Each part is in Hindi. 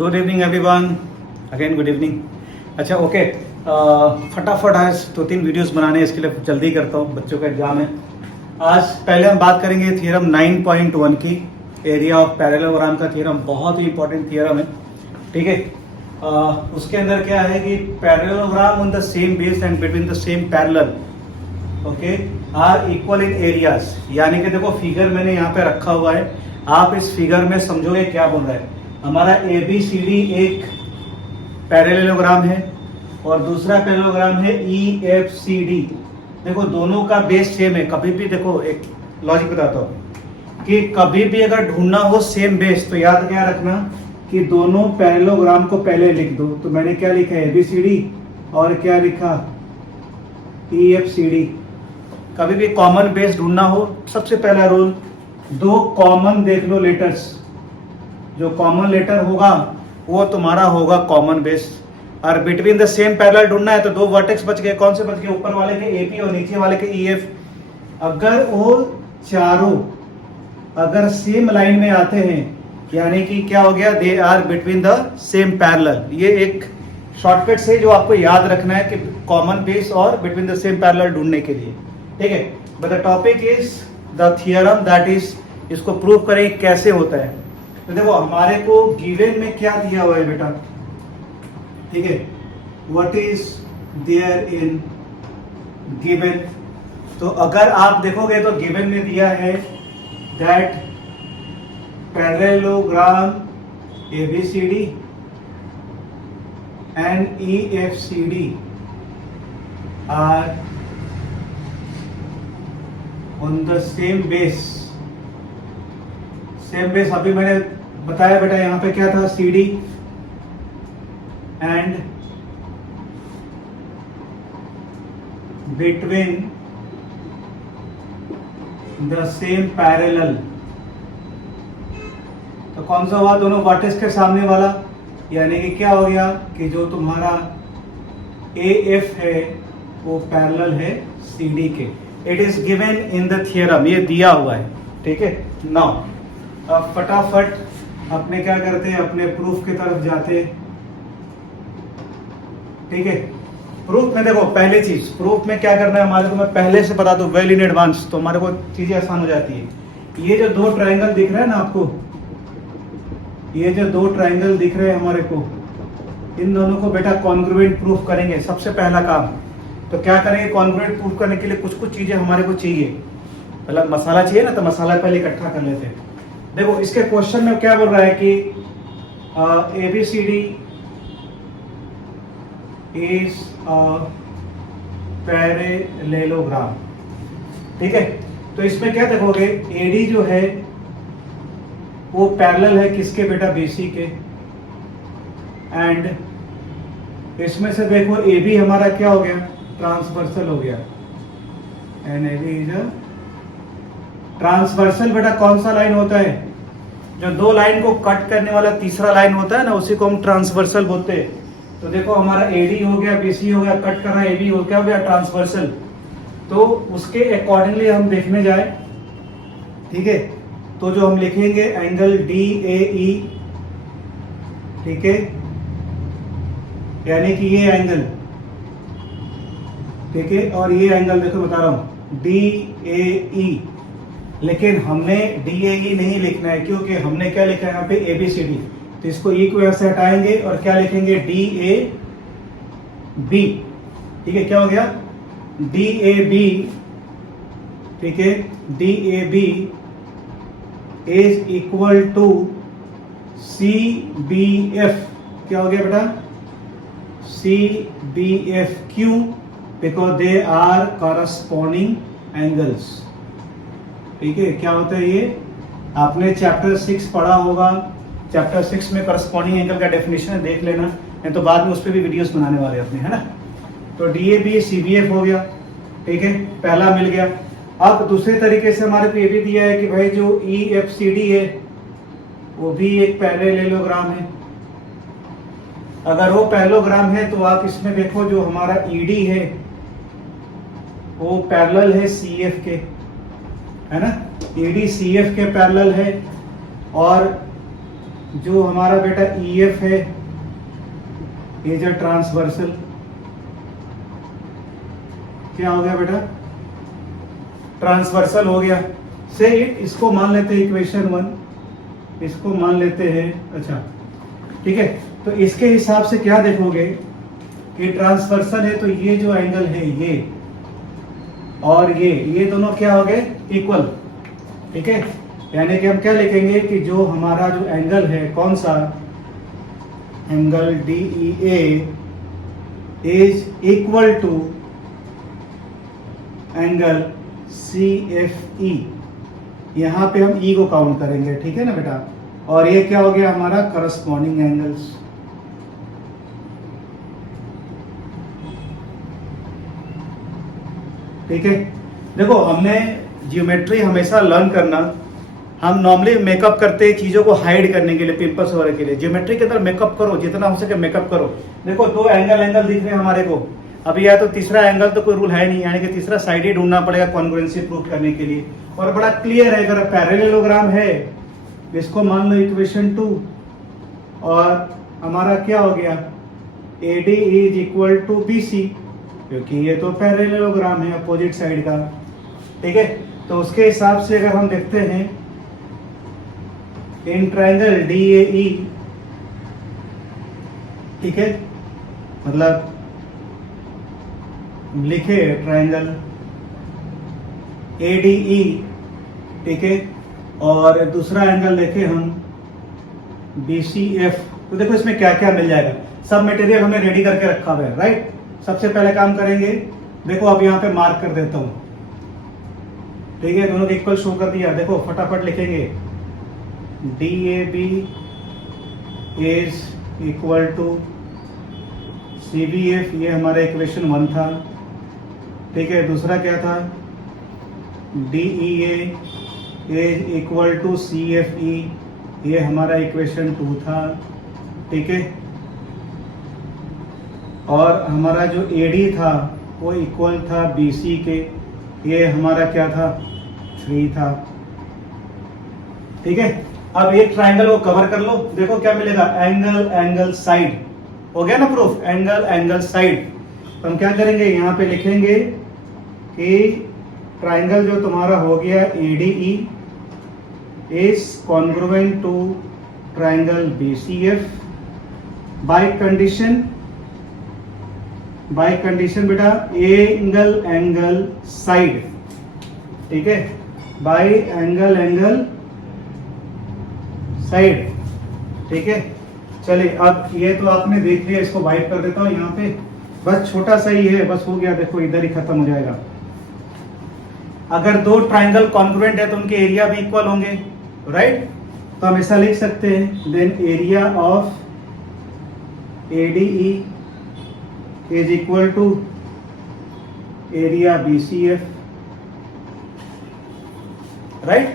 Good evening everyone, again good evening. अच्छा ओके, फटाफट आज 2-3 वीडियोस बनाने हैं, इसके लिए जल्दी करता हूँ, बच्चों का एग्जाम है आज। पहले हम बात करेंगे थ्योरम 9.1 की, एरिया ऑफ पैरेललोग्राम का थ्योरम, बहुत ही इंपॉर्टेंट थ्योरम है। ठीक है, उसके अंदर क्या है कि parallelogram on the same base and between the same parallel okay are equal in areas. यानी कि देखो फिगर मैंने यहाँ पे रखा हुआ है, आप इस फिगर में समझोगे क्या बोल रहा है। हमारा ABCD एक पैरेललोग्राम है और दूसरा पैरेललोग्राम है EFCD। देखो दोनों का बेस सेम है। कभी भी देखो, एक लॉजिक बताता हूँ कि कभी भी अगर ढूंढना हो सेम बेस तो याद क्या रखना कि दोनों पैरेललोग्राम को पहले लिख दो। तो मैंने क्या लिखा है ABCD और क्या लिखा EFCD। कभी भी कॉमन बेस ढूंढना हो, सबसे पहला रूल, दो कॉमन देख लो लेटर्स, जो कॉमन लेटर होगा वो तुम्हारा होगा कॉमन बेस। और बिटवीन द सेम पैरेलल ढूंढना है तो दो वर्टेक्स बच गए। कौन से बच गए? ऊपर वाले के AP और नीचे वाले के EF। अगर वो चारों अगर सेम लाइन में आते हैं यानी कि क्या हो गया, they are between the same parallel. ये एक शॉर्टकट से जो आपको याद रखना है कि कॉमन बेस और बिटवीन द सेम पैरेलल ढूंढने के लिए। ठीक है, but the topic is the theorem that is, इसको प्रूव करें कैसे होता है। तो देखो हमारे को गिवन में क्या दिया हुआ है बेटा, ठीक है, what is there in given. तो अगर आप देखोगे तो गिवन में दिया है that parallelogram ABCD and EFCD are on the same base। Same base अभी मैंने बताया बेटा, यहाँ पे क्या था CD and between the same parallel. तो कौन सा हुआ? दोनों वर्टेक्स के सामने वाला। यानी कि क्या हो गया कि जो तुम्हारा AF है वो पैरेलल है CD के। It is given in the theorem, ये दिया हुआ है। ठीक है, नाउ अब फटाफट अपने क्या करते हैं, अपने प्रूफ की तरफ जाते हैं। ठीक है, प्रूफ में देखो पहले चीज, प्रूफ में क्या करना है हमारे को, मैं पहले से बता दूं वेल इन एडवांस, तो हमारे को चीजें आसान हो जाती है। ये जो दो ट्रायंगल दिख रहा है ना आपको, ये जो दो ट्रायंगल दिख रहे हैं हमारे को, इन दोनों को बेटा कॉन्ग्रुएंट प्रूफ करेंगे सबसे पहला काम। तो क्या करेंगे, कॉन्ग्रुएंट प्रूफ करने के लिए कुछ कुछ चीजें हमारे को चाहिए। पहला मसाला चाहिए ना, तो मसाला पहले इकट्ठा कर लेते हैं। देखो इसके क्वेश्चन में क्या बोल रहा है कि ABCD इज पैरेललोग्राम। ठीक है, तो इसमें क्या देखोगे, AD जो है वो पैरेलल है किसके बेटा, BC के। एंड इसमें से देखो AB हमारा क्या हो गया, ट्रांसवर्सल हो गया। And AB is a transversal. बेटा कौन सा लाइन होता है, जो दो लाइन को कट करने वाला तीसरा लाइन होता है ना, उसी को हम ट्रांसवर्सल बोलते हैं। तो देखो हमारा AD हो गया, BC हो गया, कट कर रहा है AB हो गया ट्रांसवर्सल। तो उसके अकॉर्डिंगली हम देखने जाए, ठीक है, तो जो हम लिखेंगे एंगल DAE, ठीक है, यानी कि ये एंगल, ठीक है, और ये एंगल देखो बता रहा हूं DAE। लेकिन हमने DAE नहीं लिखना है, क्योंकि हमने क्या लिखा है यहाँ पे ABCD। तो इसको E को यहाँ से हटाएंगे और क्या लिखेंगे DAB। ठीक है, क्या हो गया DAB। ठीक है, DAB is equal to CBF। क्या हो गया बेटा, CBF। क्यों? Because they are corresponding angles. ठीक है, क्या होता है ये, आपने चैप्टर 6 पढ़ा होगा। चैप्टर 6 में करस्पॉन्डिंग एंगल का डेफिनेशन है, देख लेना, नहीं तो बाद में उस पर भी वीडियोस बनाने वाले अपने, है ना। तो DAB CBF हो गया। ठीक है, पहला मिल गया। अब दूसरे तरीके से हमारे को ये भी दिया है कि भाई जो EFCD है वो भी एक पैरेललोग्राम है। अगर वो पैरेललोग्राम है तो आप इसमें देखो जो हमारा ED है वो पैरेलल है CF के, है ना। ED CF के पैरेलल है और जो हमारा बेटा EF है इज अ ट्रांसवर्सल, क्या हो गया बेटा, ट्रांसवर्सल हो गया। से इसको मान लेते हैं इक्वेशन 1, इसको मान लेते हैं, अच्छा ठीक है। तो इसके हिसाब से क्या देखोगे कि ट्रांसवर्सल है तो ये जो एंगल है ये और ये दोनों क्या हो गए, इक्वल, ठीक है। यानी कि हम क्या लिखेंगे कि जो हमारा जो एंगल है, कौन सा angle DEA is equal to angle CFE। यहां पे हम E को काउंट करेंगे, ठीक है ना बेटा। और ये क्या हो गया हमारा करस्पॉन्डिंग एंगल्स, ठीक है। देखो हमने ज्योमेट्री हमेशा लर्न करना, हम नॉर्मली मेकअप करते हैं चीज़ों को हाइड करने के लिए, पिंपल्स वगैरह के लिए। ज्योमेट्री के अंदर मेकअप करो, जितना हो सके मेकअप करो। देखो दो एंगल दिख रहे हैं हमारे को, अभी या तो तीसरा एंगल तो कोई रूल है नहीं, यानी कि तीसरा साइड ही ढूंढना पड़ेगा कॉन्ग्रुएंसी प्रूव करने के लिए। और बड़ा क्लियर है, अगर पैरेललोग्राम है, इसको मान लो इक्वेशन 2, और हमारा क्या हो गया, AD is equal to BC, क्योंकि ये तो पैरेललोग्राम है अपोजिट साइड का, ठीक है। तो उसके हिसाब से अगर हम देखते हैं इन ट्राइंगल DAE, ठीक है, मतलब लिखे ट्राइंगल ADE, ठीक है, और दूसरा एंगल देखे हम BCF। तो देखो इसमें क्या क्या मिल जाएगा, सब मटेरियल हमने रेडी करके रखा हुआ है, राइट। सबसे पहले काम करेंगे, देखो अब यहाँ पे मार्क कर देता हूँ, ठीक है, दोनों को इक्वल शो कर दिया। देखो फटाफट लिखेंगे, DAB is equal to CBF, ये हमारा इक्वेशन 1 था, ठीक है। दूसरा क्या था, DEA is equal to CFE, ये हमारा इक्वेशन 2 था, ठीक है। और हमारा जो AD था वो इक्वल था BC के, ये हमारा क्या था, 3 था, ठीक है। अब एक ट्राइंगल को कवर कर लो, देखो क्या मिलेगा, एंगल साइड, हो गया ना प्रूफ, एंगल साइड। तो हम क्या करेंगे, यहाँ पे लिखेंगे कि ट्राइंगल जो तुम्हारा हो गया ADE is congruent to triangle BCF by condition बेटा एंगल साइड, ठीक है, बाय एंगल साइड, ठीक है। चलिए अब ये तो आपने देख लिया, इसको वाइप कर देता हूँ यहाँ पे, बस छोटा सा ही है, बस हो गया, देखो इधर ही खत्म हो जाएगा। अगर दो ट्राइंगल कॉन्ग्रुएंट है तो उनके एरिया भी इक्वल होंगे, राइट। तो हम ऐसा लिख सकते हैं, then area of ADE is equal to area BCF, right,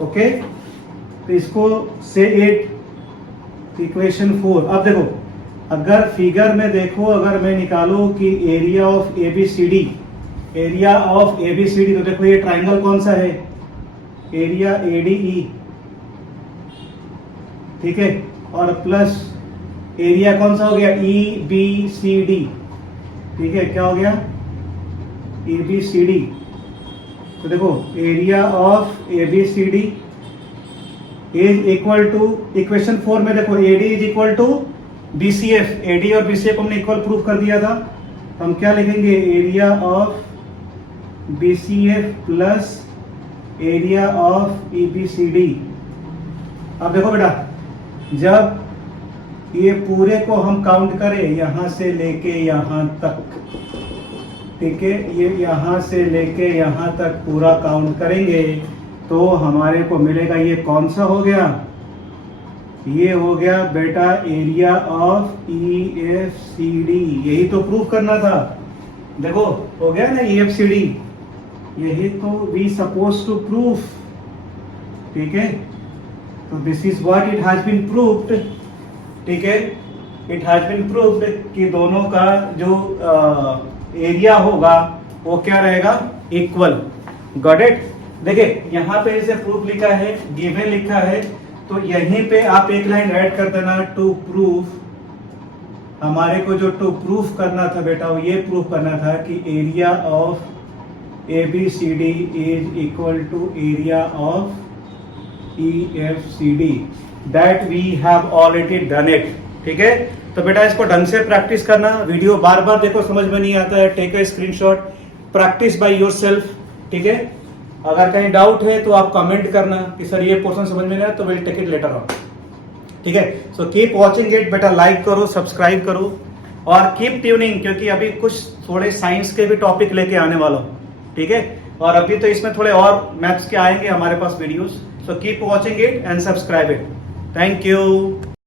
okay. तो इसको से 8 इक्वेशन 4। अब देखो अगर फिगर में देखो, अगर मैं निकालूं कि एरिया ऑफ ABCD, तो देखो ये ट्राइंगल कौन सा है, एरिया ADE, ठीक है, और प्लस एरिया कौन सा हो गया, EBCD, ठीक है, क्या हो गया, EBCD। तो देखो area of ABCD is equal to, equation 4 में देखो AD is equal to BCF, AD और BCF हमने इक्वल प्रूफ कर दिया था। तो हम क्या लिखेंगे, area of BCF plus area of EBCD। अब देखो बेटा, जब ये पूरे को हम काउंट करें यहां से लेके यहां तक, ठीक है, ये यहां से लेके यहां तक पूरा काउंट करेंगे तो हमारे को मिलेगा, ये कौन सा हो गया, ये हो गया बेटा एरिया ऑफ EFCD। यही तो प्रूफ करना था, देखो हो गया ना EFCD, यही तो वी सपोज टू प्रूफ, ठीक है। तो this is what it has been proved, ठीक है, इट हैज बीन प्रूव्ड कि दोनों का जो एरिया होगा वो क्या रहेगा, इक्वल। Got it. देखिए यहाँ पे इसे प्रूफ लिखा है, गिवन लिखा है, तो यहीं पे आप एक लाइन ऐड कर देना, टू प्रूफ। हमारे को जो टू प्रूफ करना था बेटा, वो ये प्रूफ करना था कि area of ABCD is equal to area of EFCD, that we have already done it. ठीक है, तो बेटा इसको ढंग से प्रैक्टिस करना, वीडियो बार बार देखो, समझ में नहीं आता है take a screenshot, practice by yourself. ठीक है, अगर कहीं डाउट है तो आप कमेंट करना कि सर ये पोर्शन समझ में नहीं आया, तो will take it later on. ठीक है, सो कीप वॉचिंग इट बेटा, लाइक करो, सब्सक्राइब करो और कीप ट्यूनिंग, क्योंकि अभी कुछ थोड़े साइंस के भी टॉपिक लेके आने वाला हूँ। ठीक है, और अभी तो इसमें थोड़े और मैथ्स के आएंगे हमारे पास videos, so keep watching it and subscribe it. Thank you.